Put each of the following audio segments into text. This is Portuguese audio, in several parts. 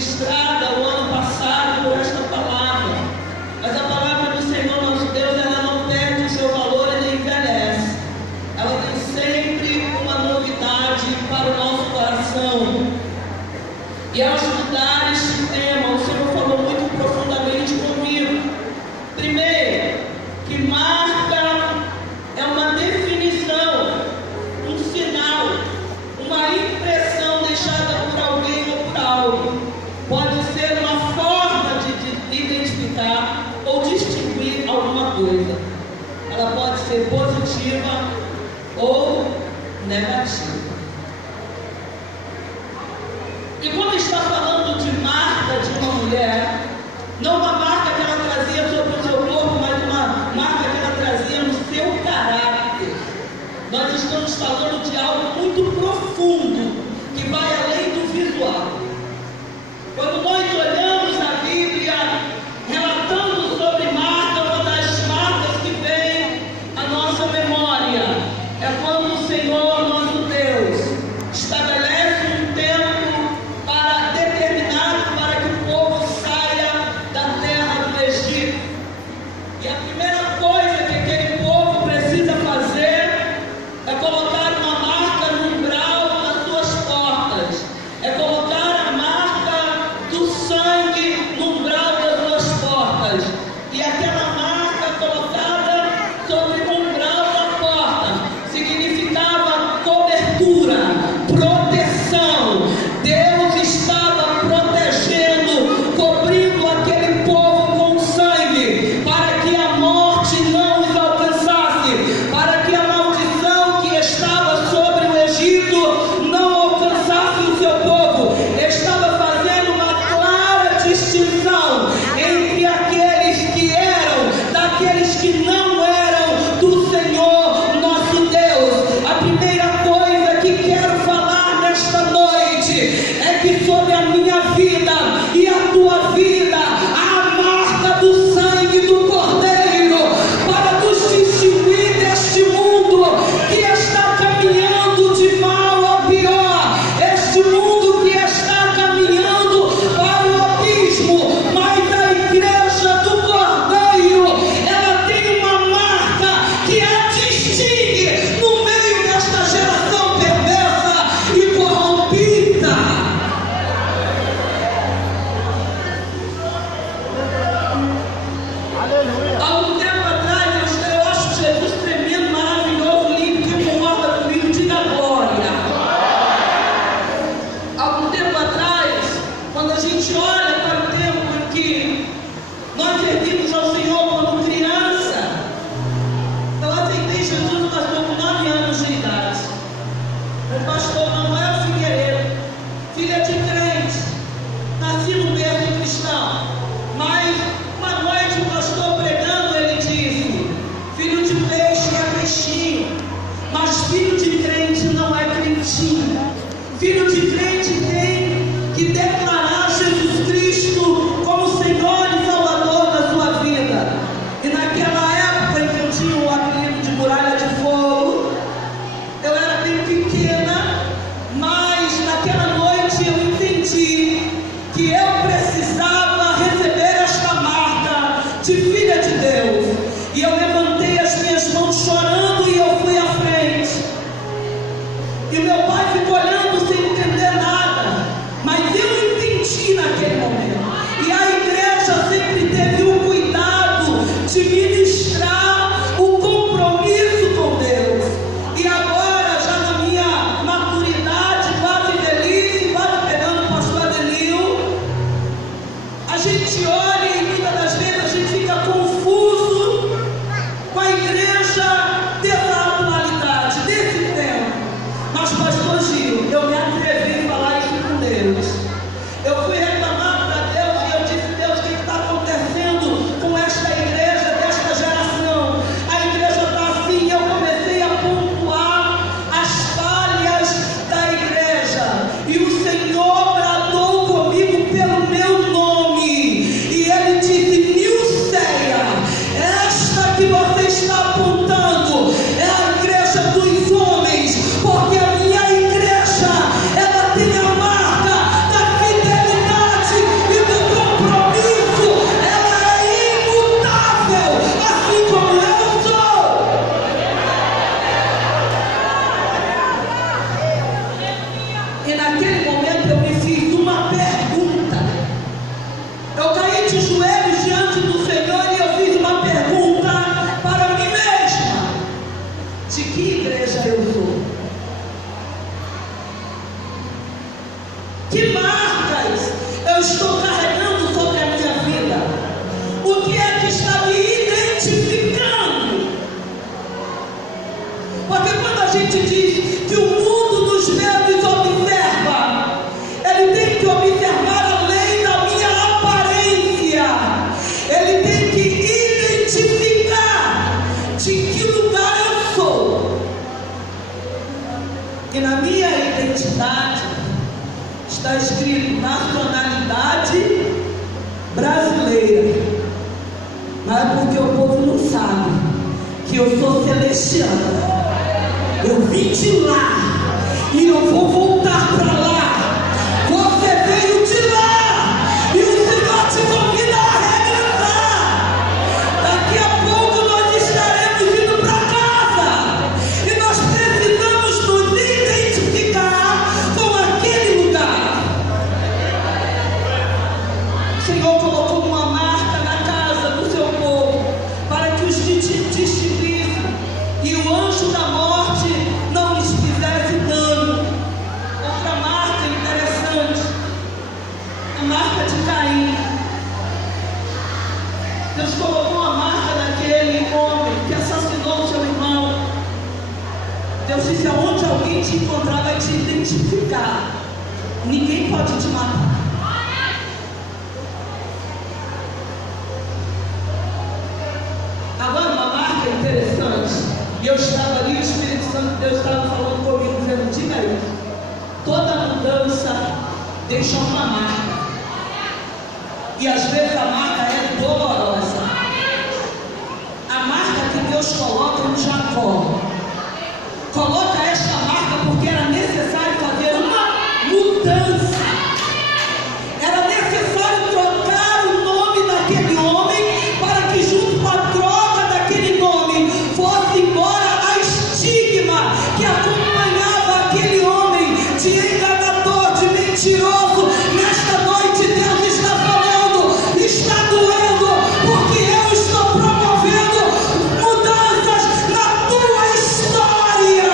ministrada o ano passado por esta palavra. Mas a palavra do Senhor nosso Deus, ela não perde o seu valor e nem envelhece. Ela tem sempre uma novidade para o nosso coração. E ao estudar este tema, o Senhor falou muito profundamente comigo. Primeiro, que marca é uma definição, um sinal, uma impressão deixada por alguém ou por algo. Pode ser uma forma de identificar ou distinguir alguma coisa. Ela pode ser positiva ou negativa. E quando está falando de marca de uma mulher, não uma marca que ela trazia sobre o seu corpo, mas uma marca que ela trazia no seu caráter. Nós estamos falando de algo muito profundo, que vai além do visual. Quando nós olhamos a Bíblia, relatando sobre marca, uma das marcas que vem à nossa memória é quando o Senhor, nosso Deus, estabelece um tempo determinado para que o povo saia da terra do Egito. E a primeira coisa que aquele povo precisa fazer é colocar uma marca no umbral das suas portas, é colocar a marca do sangue no umbral das suas portas. E aquela marca colocada sobre o umbral da porta significava cobertura, proteção. Deus estava protegendo, cobrindo aquele povo com sangue, para que a morte não os alcançasse, para que a maldição que estava sobre o Egito não alcançasse o seu povo. Estava fazendo uma clara distinção entre aqueles que eram daqueles que não eram do Senhor nosso Deus. A primeira coisa que quero falar nesta noite é que sobre a minha vida e a tua vida há a marca do sangue do Cordeiro para nos distinguir deste mundo que está caminhando de mal a pior, este mundo que está caminhando para o abismo. Mas a igreja do Cordeiro, ela tem uma marca que a distingue no meio desta geração perversa e corrompida. Há um tempo atrás eu acho Jesus tremendo, maravilhoso, lindo, que concorda comigo, diga glória. Há um tempo atrás, quando a gente olha para o tempo em que nós servimos ao Senhor como criança, eu aceitei Jesus, pastor, com 9 anos de idade. O pastor Manuel Figueiredo, filha de crente, nasci no berço cristão, mas uma noite o pastor pregando, ele disse: filho de peixe é peixinho, mas filho de crente não é crentinho. Filho de crente tem que declarar Jesus Cristo como Senhor e Salvador da sua vida. E naquela época em que eu tinha o apelido de muralha de fogo, eu era bem pequena, E naquele momento eu me fiz uma pergunta. Eu caí de joelhos diante do Senhor e eu fiz uma pergunta para mim mesma: de que igreja eu sou? Que marcas eu estou carregando sobre a minha vida? O que é que está me identificando? Porque quando a gente diz que o mundo nos vê, nos observa, ele tem que observar além da minha aparência. Ele tem que identificar de que lugar eu sou. E na minha identidade está escrito nacionalidade brasileira. Mas é porque o povo não sabe que eu sou celestiana. Eu vim de lá e eu vou voltar para lá. Você veio de lá e o Senhor te convida a regressar. Daqui a pouco nós estaremos indo para casa e nós precisamos nos identificar com aquele lugar. O Senhor colocou uma marca na casa do seu povo para que os distinguissem e o anjo da morte não lhes fizesse dano. Outra marca interessante, a marca de Caim. Deus colocou a marca daquele homem que assassinou seu irmão. Deus disse: aonde alguém te encontrar vai te identificar. Ninguém pode te matar. Agora uma marca interessante. E eu estava ali, o Espírito Santo de Deus estava falando comigo, dizendo: diga aí, toda mudança deixa uma marca. E às vezes a marca é dolorosa. A marca que Deus coloca no Jacó. Coloca esta marca porque era necessário fazer uma mudança. Era necessário trocar o nome daquele homem para que junto com a troca daquele nome fosse embora a estigma que acompanhava aquele homem de enganador, de mentiroso. Nesta noite Deus está falando, está doendo, porque eu estou promovendo mudanças na tua história.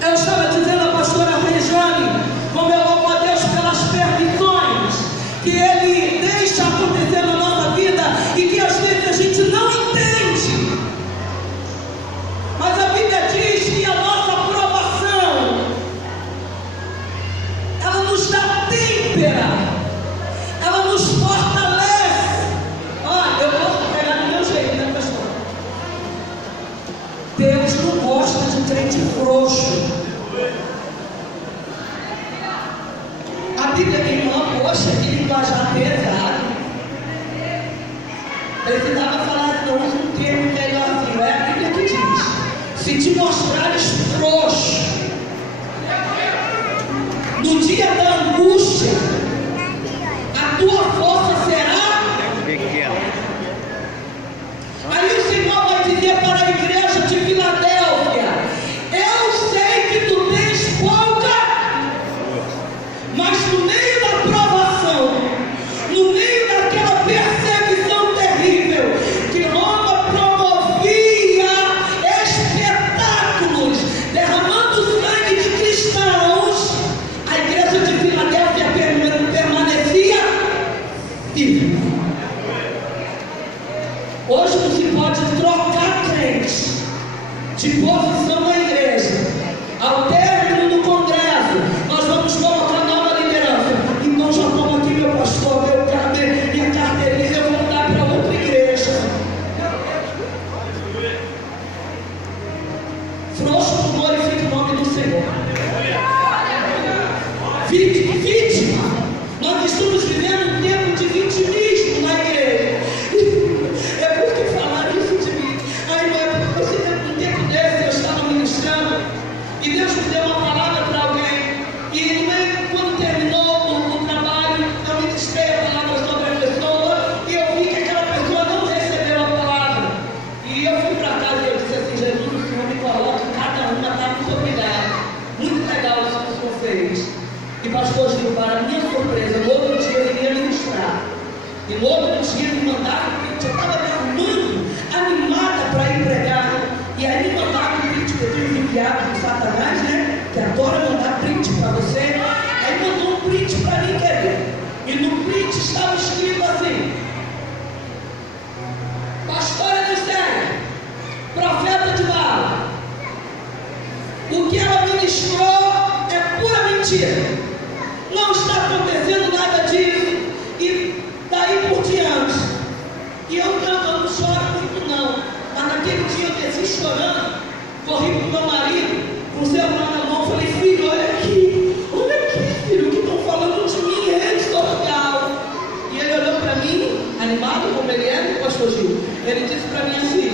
Eu estava dizendo à pastora Rejane, como eu louvo a Deus pelas permissões que Ele deixa acontecer na nossa vida e que às vezes a gente não entende. Mas a Bíblia diz que a nossa aprovação, ela nos dá têmpera, ela nos fortalece. Olha, eu posso pegar do meu jeito, né, pastor? Deus não gosta de crente frouxo. A Bíblia, irmã, poxa, que linguajar pesado. Precisava falar, não usa um termo melhorzinho. É a Bíblia que diz: se te mostrares frouxo no dia da angústia, a tua força será pequena. Aí o Senhor vai dizer para a igreja de Filadélfia: eu sei que tu tens pouca, mas no meio da provação, no meio daquela perseguição terrível, que Roma promovia espetáculos, derramando sangue de cristãos, a igreja de Filadélfia permanecia firme. Hoje não se pode trocar crente de posição na igreja. Ao término do congresso, nós vamos colocar nova liderança. Então já toma aqui meu pastor, minha carteirinha, eu vou mudar para outra igreja. Frouxo não glorifica o nome do Senhor. Vítima. Nós estamos vivendo um tempo de vitimismo na igreja. É porque falaram isso de mim. Aí, um tempo desse eu estava ministrando e Deus me deu uma pastor Gil, para minha surpresa, no outro dia ele iria ministrar. E no outro dia ele mandava um print. Eu estava muito animada para ir pregar. E aí me mandava um print que eu tenho enviado do Satanás, né? Que adora mandar print para você. Aí mandou um print para mim, querido. E no print estava escrito assim: Pastora Elisséia, profeta de Baal, o que ela ministrou é pura mentira. Não está acontecendo nada disso. E daí por diante. E eu não choro muito não. Mas naquele dia eu desci chorando. Corri para o meu marido, com o celular na mão, falei: filho, olha aqui, filho, o que estão falando de mim em rede social. E ele olhou para mim, animado como ele é, pastor Gil. Ele disse para mim assim: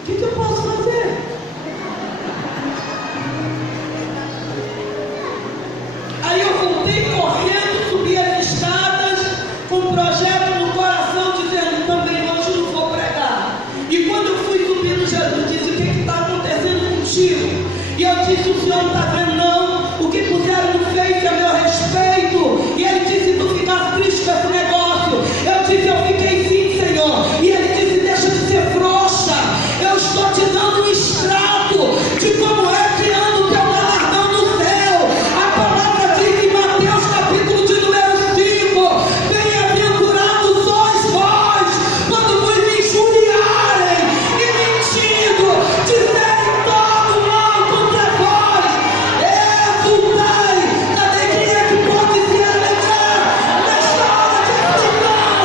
o que eu posso fazer? Aí eu voltei correndo, subi as escadas, com um projeto no coração, dizendo: também hoje não vou pregar. E quando eu fui subindo, Jesus disse: o que está acontecendo contigo? E eu disse: o senhor não está vendo não? O que puseram no Face a meu respeito. E ele disse: tu ficaste triste com esse negócio. Eu disse: eu fiquei sim, Senhor. E ele disse: deixa de ser frouxa. Eu estou te dando um extrato de como é que anda o teu galardão no céu. A palavra diz em Mateus capítulo de número 5: bem-aventurados sois vós, quando vos injuriarem e mentindo, disserem todo mal contra vós. Exultai. Cadê quem é que pode se alegrar nesta hora de aflição?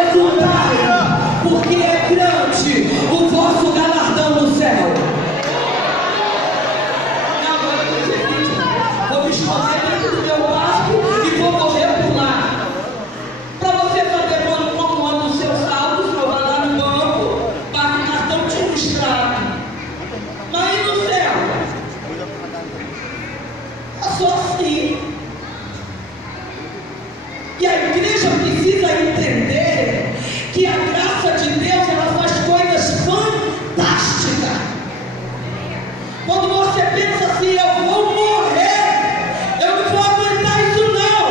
Exultai, porque é grande o vosso galardão no céu. Agora eu vou dizer isso. Vou me esconder dentro do meu quarto e vou morrer por lá. Para você saber como anda o seu saldo, você vai lá no banco, passa o cartão de um extrato. Mas e no céu? É só assim. E a igreja precisa entender que a graça de Deus, ela faz coisas fantásticas. Quando você pensa assim: eu vou morrer, eu não vou aguentar isso não.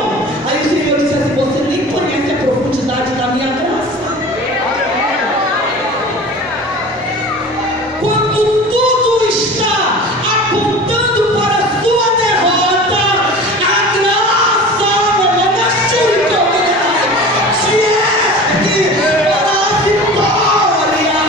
Aí o Senhor disse assim: você nem conhece a profundidade da minha graça. Quando tudo está apontando para a sua derrota, a graça te ergue para a vitória.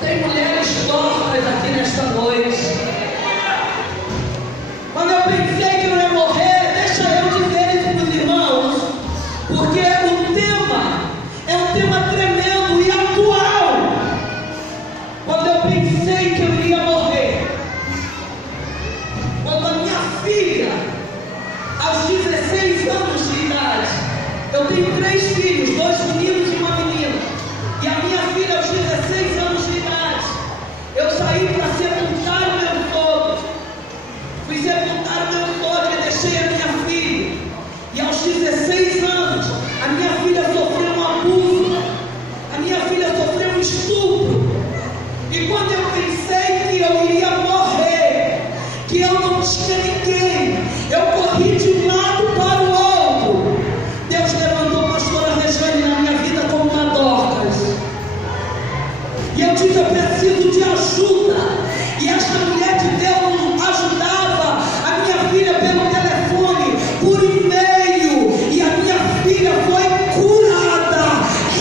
Tem mulheres tortas aqui nesta noite. Quando eu pensei que eu ia morrer, deixa eu dizer isso para os irmãos, porque o tema é um tema tremendo e atual. Quando eu pensei que eu iria morrer, quando a minha filha, aos 16 anos de idade, eu tenho 3 filhos, 2 meninos e uma menina, e a minha filha aos 16 anos de idade, eu saí para sepultar o meu sogro. Fui sepultar o meu sogro e deixei a minha filha. E aos 16 anos, a minha filha sofreu um abuso, a minha filha sofreu um estupro. E quando eu pensei que eu iria morrer, que eu não tinha ninguém, eu corri de um lado para o outro. Deus levantou a pastora Rejane na minha vida como uma Dorcas. E eu disse: eu preciso de ajuda. E esta mulher de Deus ajudava a minha filha pelo telefone, por e-mail. E a minha filha foi curada,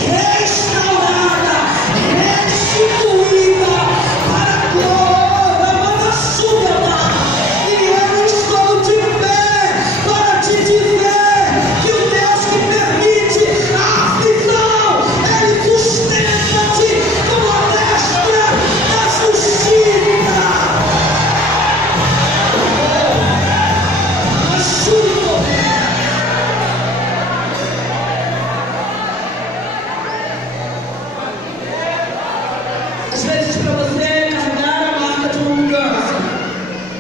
restaurada, restituída para a glória da chuva. E eu estou de pé para te dizer que o Deus que permite a aflição, Ele sustenta-te com a destra da justiça. Às vezes, para você carregar a marca de uma mudança,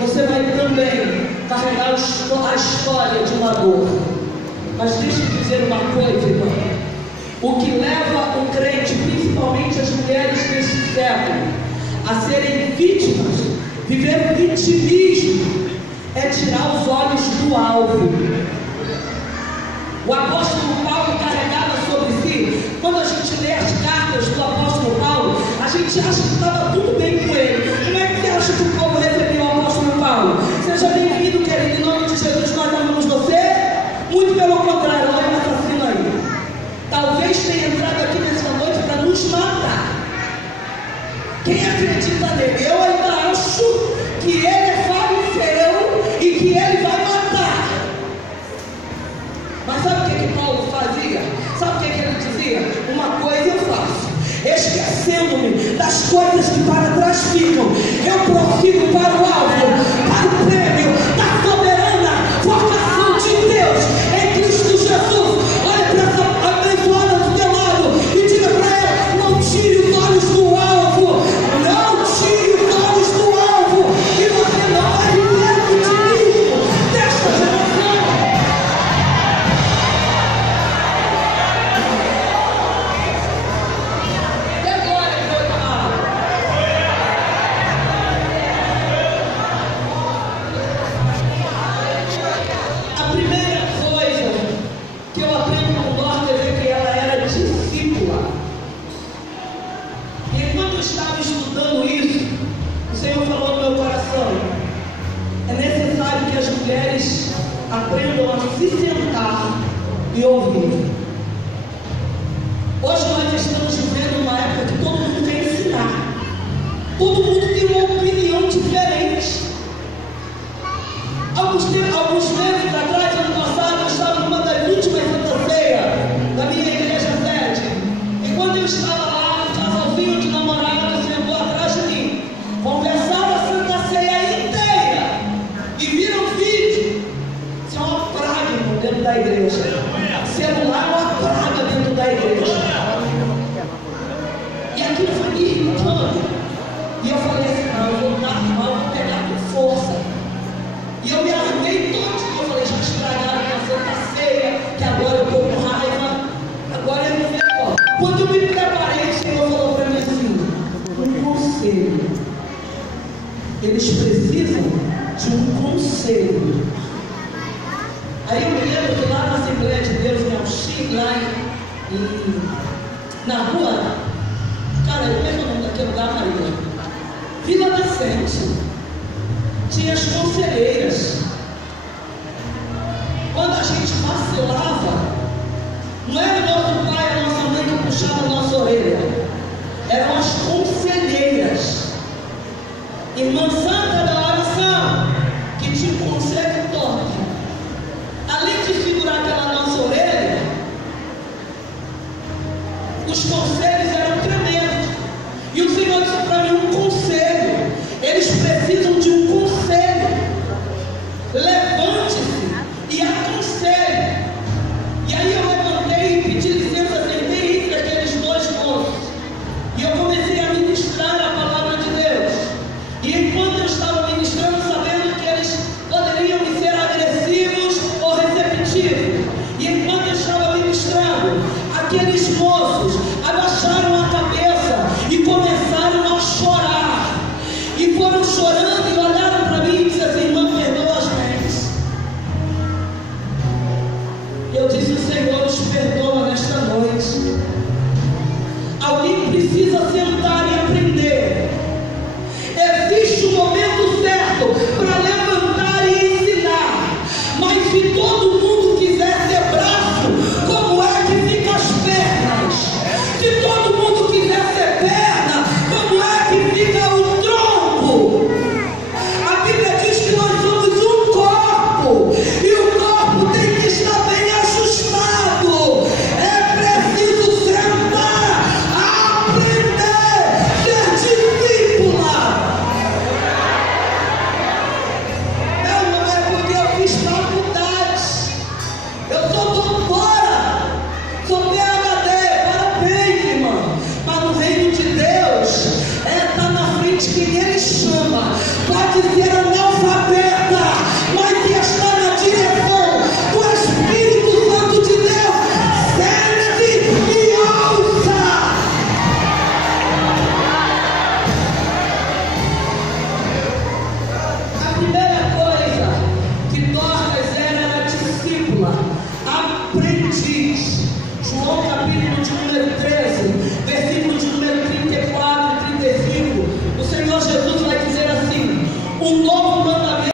você vai também carregar a história de uma dor. Mas deixa eu dizer uma coisa, irmão. O que leva o crente, principalmente as mulheres deste século, a serem vítimas, viver vitimismo, é tirar os olhos do alvo. O apóstolo Paulo carregava sobre si, quando a gente lê as cartas do apóstolo Paulo, a gente acha que estava tudo bem com ele. Como é que você acha que o povo recebeu o apóstolo Paulo? Seja bem-vindo, querido, em nome de Jesus, nós amamos você. Muito pelo contrário, olha o assassino aí. Talvez tenha entrado aqui nessa noite para nos matar. Quem acredita nele? Eu ainda acho que ele é fariseu e que ele vai matar. Mas sabe o que Paulo fazia? Sabe o que ele dizia? Uma coisa eu faço, esquecendo-me das coisas que para trás ficam, eu prossigo para o alvo, para o prêmio da soberana vocação de Deus em Cristo Jesus. Olha para essa abençoada do teu lado e diga para ela: não tire os olhos do alvo, não tire os olhos do alvo, e você não vai viver o vitimismo desta geração. E agora, meu amado? A primeira coisa que eu aprendo com Dorcas é que ela era discípula. E enquanto eu estava estudando isso, o Senhor falou no meu coração: é necessário que as mulheres aprendam a se sentar e ouvir. Hoje nós estamos vivendo uma época que todo mundo quer ensinar. Todo mundo tem uma opinião diferente. Alguns meses atrás, ano passado, eu estava numa das últimas Santa Ceia da minha igreja sede. E quando eu estava lá, um casalzinho de namorado sentou atrás de mim. Conversaram a Santa Ceia inteira e viram vídeo. Isso é uma praga, irmão, dentro da igreja. Celular é uma praga dentro da igreja. E aquilo foi me irritando. E eu falei assim: não, eu vou dar mal, vou pegar com força. E eu me arrumei todinho. Eu falei: já estragaram a Santa Ceia, que agora eu estou com raiva. Agora eu não sei. Quando eu me preparei, o Senhor falou para mim assim: um conselho. Eles precisam de um conselho. Aí eu me lembro que lá na Assembleia de Deus, em Alxim, lá na rua, cara, eu mesmo não daquele lugar, Maria, Vila Nascente, tinha as conselheiras. Quando a gente vacilava, não era o nosso pai, a nossa mãe que puxava a nossa orelha, eram as conselheiras, irmã santa da oração, que tinha um conselho torto. Além de segurar aquela nossa orelha, os conselhos